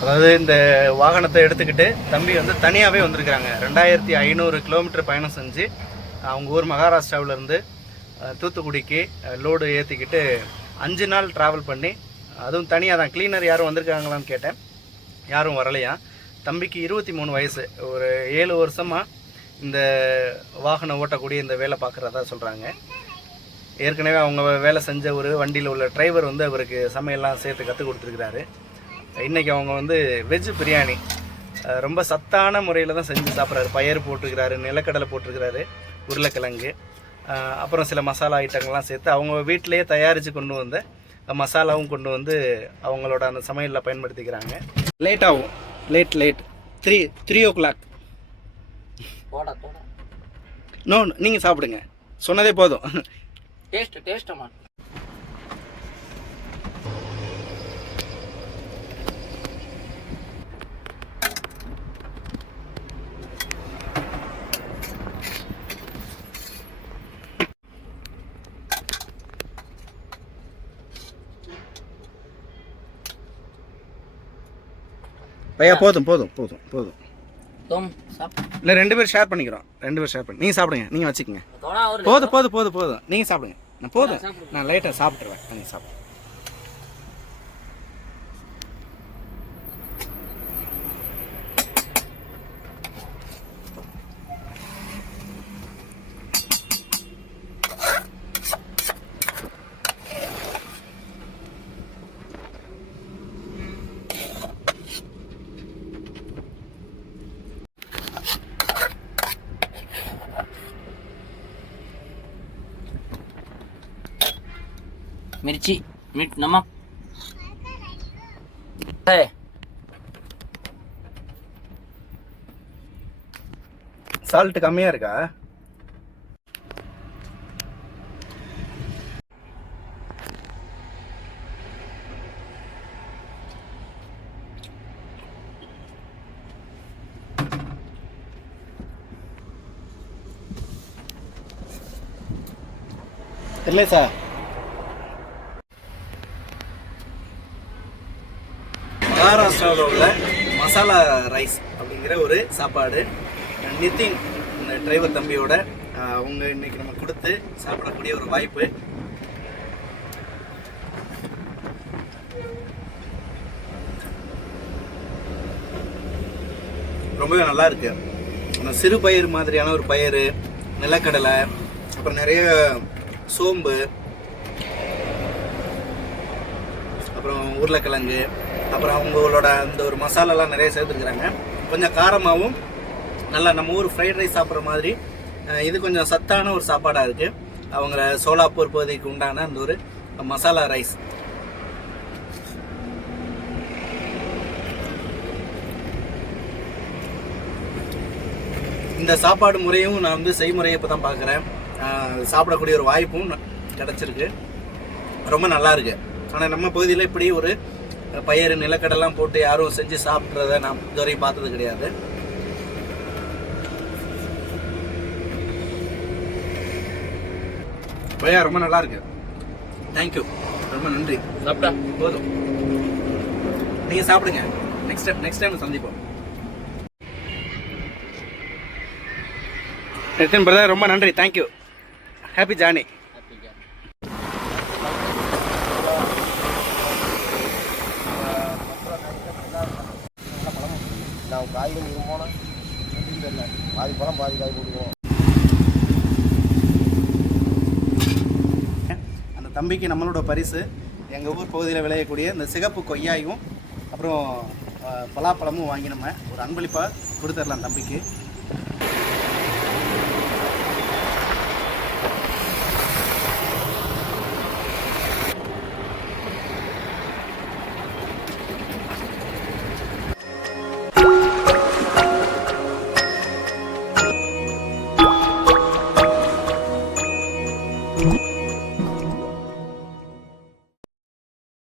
அதாவது இந்த வாகனத்தை எடுத்துக்கிட்டு தம்பி வந்து தனியாகவே வந்திருக்கிறாங்க. ரெண்டாயிரத்தி ஐநூறு கிலோமீட்டர் பயணம் செஞ்சு அவங்க ஊர் மகாராஷ்டிராவிலேருந்து தூத்துக்குடிக்கு லோடு ஏற்றிக்கிட்டு அஞ்சு நாள் ட்ராவல் பண்ணி அதுவும் தனியாக தான் கிளீனர் யாரும் வந்திருக்காங்களான்னு கேட்டேன். யாரும் வரலையா? தம்பிக்கு இருபத்தி மூணு வயசு. ஒரு ஏழு வருஷமாக இந்த வாகனம் ஓட்டக்கூடிய இந்த வேலை பார்க்குறதா சொல்கிறாங்க ஏற்கனவே அவங்க வேலை செஞ்ச ஒரு வண்டியில் உள்ள டிரைவர் வந்து அவருக்கு சமையல்லாம் சேர்த்து கற்றுக் கொடுத்துருக்குறாரு. இன்றைக்கி அவங்க வந்து வெஜ் பிரியாணி. ரொம்ப சத்தான முறையில் தான் செஞ்சு சாப்பிட்றாரு. பயிர் போட்டிருக்கிறாரு நிலக்கடலை போட்டிருக்கிறாரு உருளைக்கிழங்கு அப்புறம் சில மசாலா ஐட்டங்கள்லாம் சேர்த்து அவங்க வீட்டிலேயே தயாரித்து கொண்டு வந்த மசாலாவும் கொண்டு வந்து அவங்களோட அந்த சமையலில் பயன்படுத்திக்கிறாங்க. லேட் ஆகும். Late late three three o'clock no நீங்கள் சாப்பிடுங்க. சொன்னதே போதும். டேஸ்ட் டேஸ்ட் ஐயா போதும் போதும் போதும் போதும். இல்லை ரெண்டு பேரும் ஷேர் பண்ணிக்கிறோம். ரெண்டு பேரும் ஷேர் பண்ணி நீங்கள் சாப்பிடுங்க நீங்கள் வச்சுக்கோங்க. போதும் போதும் போதும் போதும். நீங்கள் சாப்பிடுங்க. நான் போதும். நான் லைட்டாக சாப்பிட்ருவேன் நீங்கள் சாப்பிடுங்க. मिर्ची मिर्च नमक है சால்ட் கம்மியாக இருக்கா இல்லை சார் மகாராஷ்டிராவில் உள்ள மசாலா ரைஸ் அப்படிங்கிற ஒரு சாப்பாடு. நிதின் இந்த டிரைவர் தம்பியோட அவங்க இன்னைக்கு நம்ம கொடுத்து சாப்பிடக்கூடிய ஒரு வாய்ப்பு. ரொம்பவே நல்லா இருக்கு. அந்த சிறு பயிர் மாதிரியான ஒரு பயிர் நிலக்கடலை அப்புறம் நிறைய சோம்பு அப்புறம் உருளைக்கிழங்கு அப்புறம் அவங்களோட அந்த ஒரு மசாலாலாம் நிறைய சேர்த்துருக்குறாங்க. கொஞ்சம் காரமாகவும் நல்லா நம்ம ஊர் ஃப்ரைட் ரைஸ் சாப்பிட்ற மாதிரி இது கொஞ்சம் சத்தான ஒரு சாப்பாடாக இருக்குது அவங்க சோலாப்பூர் பகுதிக்கு உண்டான அந்த ஒரு மசாலா ரைஸ் இந்த சாப்பாடு முறையும் நான் வந்து செய்முறையை இப்போ தான் பார்க்குறேன் சாப்பிடக்கூடிய ஒரு வாய்ப்பும் கிடச்சிருக்கு. ரொம்ப நல்லா இருக்கு. ஆனால் நம்ம பகுதியில் இப்படி ஒரு பயிர் நிலக்கடலாம் போட்டு யாரும் செஞ்சு சாப்பிட்றத நான் இதுவரை பார்த்தது கிடையாது. பையா ரொம்ப நல்லா இருக்கு. தேங்க்யூ ரொம்ப நன்றி. சாப்பிட்டா? போதும். நீங்கள் சாப்பிடுங்க. நெக்ஸ்ட் டைம் நெக்ஸ்ட் டைம் சந்திப்போம். நிதின் பிரதர் ரொம்ப நன்றி. தேங்க்யூ ஹாப்பி ஜானி நான் காய்கறி போனால் தெரியல பாதி பழம் பாதி காய் போட்டுக்குவோம். அந்த தம்பிக்கு நம்மளோட பரிசு. எங்கள் ஊர் பகுதியில் விளையக்கூடிய இந்த சிகப்பு கொய்யாயும் அப்புறம் பலாப்பழமும் வாங்கி நம்ம ஒரு அன்பளிப்பாக கொடுத்துடலாம் தம்பிக்கு.